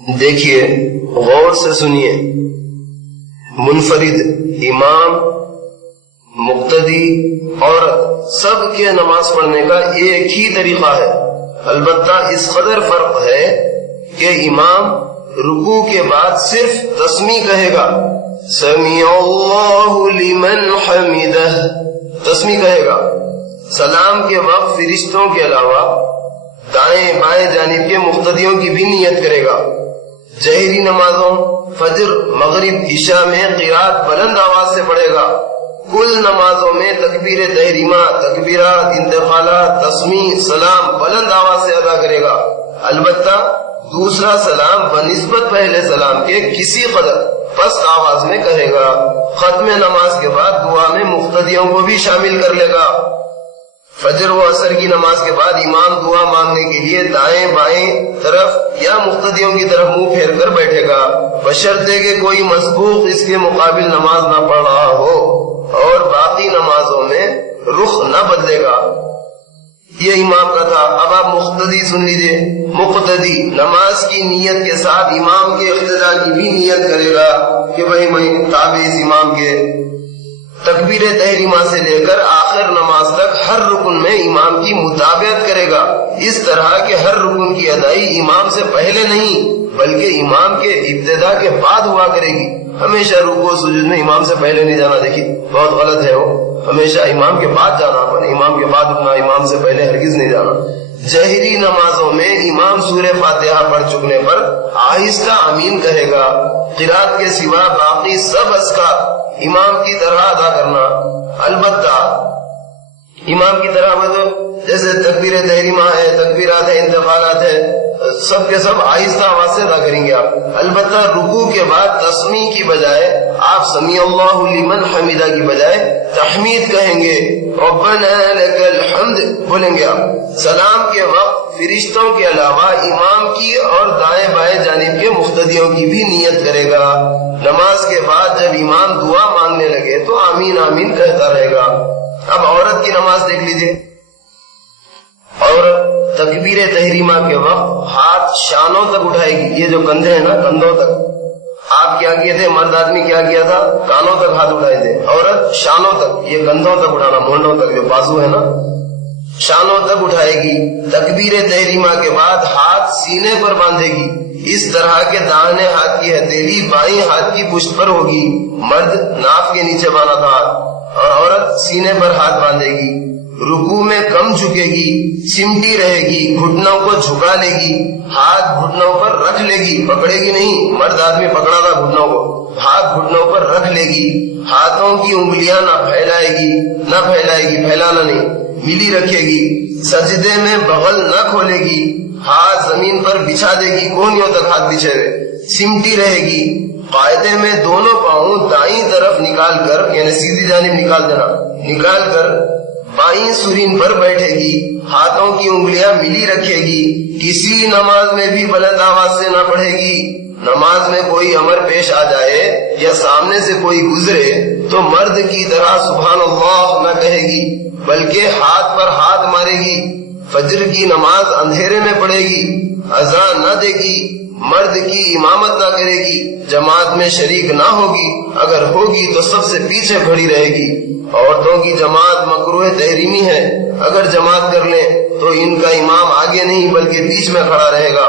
دیکھیے، غور سے سنیے، منفرد، امام، مقتدی اور سب کے نماز پڑھنے کا ایک ہی طریقہ ہے، البتہ اس قدر فرق ہے کہ امام رکوع کے بعد صرف تسمیع کہے گا، سمیع اللہ لمن حمدہ، تسمیع کہے گا۔ سلام کے وقت فرشتوں کے علاوہ دائیں بائیں جانب کے مقتدیوں کی بھی نیت کرے گا۔ جہری نمازوں فجر، مغرب، عشاء میں قرات بلند آواز سے پڑھے گا۔ کل نمازوں میں تکبیر تحریمہ، تکبیرات، انتقالات، تسمیع، سلام بلند آواز سے ادا کرے گا، البتہ دوسرا سلام بنسبت پہلے سلام کے کسی قدر پست آواز میں کہے گا۔ ختم نماز کے بعد دعا میں مقتدیوں کو بھی شامل کر لے گا۔ فجر و عصر کی نماز کے بعد امام دعا مانگنے کے لیے دائیں بائیں طرف یا مقتدیوں کی طرف منہ پھیر کر بیٹھے گا، بشرطے کہ کوئی مسبوق اس کے مقابل نماز نہ پڑھ رہا ہو، اور باقی نمازوں میں رخ نہ بدلے گا۔ یہ امام کا تھا۔ اب آپ مقتدی سن لیجیے۔ مقتدی نماز کی نیت کے ساتھ امام کے اقتداء کی بھی نیت کرے گا کہ بھائی میں تابع اس امام کے۔ تکبیر تحریمہ سے لے کر آخر نماز تک ہر رکن میں امام کی مطابقت کرے گا، اس طرح کہ ہر رکن کی ادائی امام سے پہلے نہیں بلکہ امام کے ابتدا کے بعد ہوا کرے گی۔ ہمیشہ رکوع سجود میں امام سے پہلے نہیں جانا، دیکھیے بہت غلط ہے وہ، ہمیشہ امام کے بعد جانا، امام کے بعد اٹھنا، امام سے پہلے ہرگز نہیں جانا۔ جہری نمازوں میں امام سورہ فاتحہ پڑھ چکنے پر آہستہ آمین کہے گا۔ قرات کے سوا باقی سب اذکار امام کی طرح ادا کرنا، البتہ امام کی طرح جیسے تکبیر تحریمہ ہے، تکبیرات ہے، انتقالات ہے، سب کے سب آہستہ آواز سے ادا کریں گے آپ، البتہ رکوع کے بعد تسمیع کی بجائے آپ سمیع اللہ لمن حمدہ کی بجائے تحمید کہیں گے، ربنا لک الحمد بولیں گے آپ۔ سلام کے وقت فرشتوں کے علاوہ امام کی اور دائیں بائیں جانب کے مقتدیوں کی بھی نیت کرے گا۔ نماز کے بعد جب امام دعا مانگنے لگے تو آمین آمین کہتا رہے گا۔ اب عورت کی نماز دیکھ لیجیے۔ عورت تکبیر تحریمہ کے وقت ہاتھ شانوں تک اٹھائے گی، یہ جو کندھے ہیں نا، کندھوں تک۔ آپ کیا کیے تھے، مرد آدمی کیا کیا تھا، کانوں تک ہاتھ اٹھائے تھے، عورت شانوں تک، یہ کندھوں تک اٹھانا، مونڈوں تک جو بازو ہے نا، شانوں تک اٹھائے گی۔ تکبیر تحریمہ کے بعد ہاتھ سینے پر باندھے گی، اس طرح کے داہنے ہاتھ کی ہتھیلی بائیں ہاتھ کی پشت پر ہوگی، مرد ناف کے نیچے باندھا تھا اور عورت سینے پر ہاتھ باندھے گی۔ رکوع میں کم جھکے گی، سمٹی رہے گی، گھٹنوں کو جھکا لے گی، ہاتھ گھٹنوں پر رکھ لے گی، پکڑے گی نہیں، مرد آدمی پکڑا تھا گھٹنوں کو، ہاتھ گھٹنوں پر رکھ لے گی، ہاتھوں کی انگلیاں نہ پھیلائے گی، پھیلانا نہیں، ملی رکھے گی، سجدے میں بغل نہ کھولے گی، ہاتھ زمین پر بچھا دے گی، کونیوں تک ہاتھ بچھے ہوئے، سمٹی رہے گی، قاعدے میں دونوں پاؤں دائیں طرف نکال کر، یعنی سیدھی جانب نکال دینا، نکال کر بائیں سرین پر بیٹھے گی، ہاتھوں کی انگلیاں ملی رکھے گی، کسی نماز میں بھی بلند آواز سے نہ پڑھے گی۔ نماز میں کوئی امر پیش آ جائے یا سامنے سے کوئی گزرے تو مرد کی طرح سبحان اللہ نہ کہے گی بلکہ ہاتھ پر ہاتھ مارے گی۔ فجر کی نماز اندھیرے میں پڑھے گی، اذان نہ دے گی، مرد کی امامت نہ کرے گی، جماعت میں شریک نہ ہوگی، اگر ہوگی تو سب سے پیچھے کھڑی رہے گی۔ عورتوں کی جماعت مکروہ تحریمی ہے، اگر جماعت کر لیں تو ان کا امام آگے نہیں بلکہ بیچ میں کھڑا رہے گا۔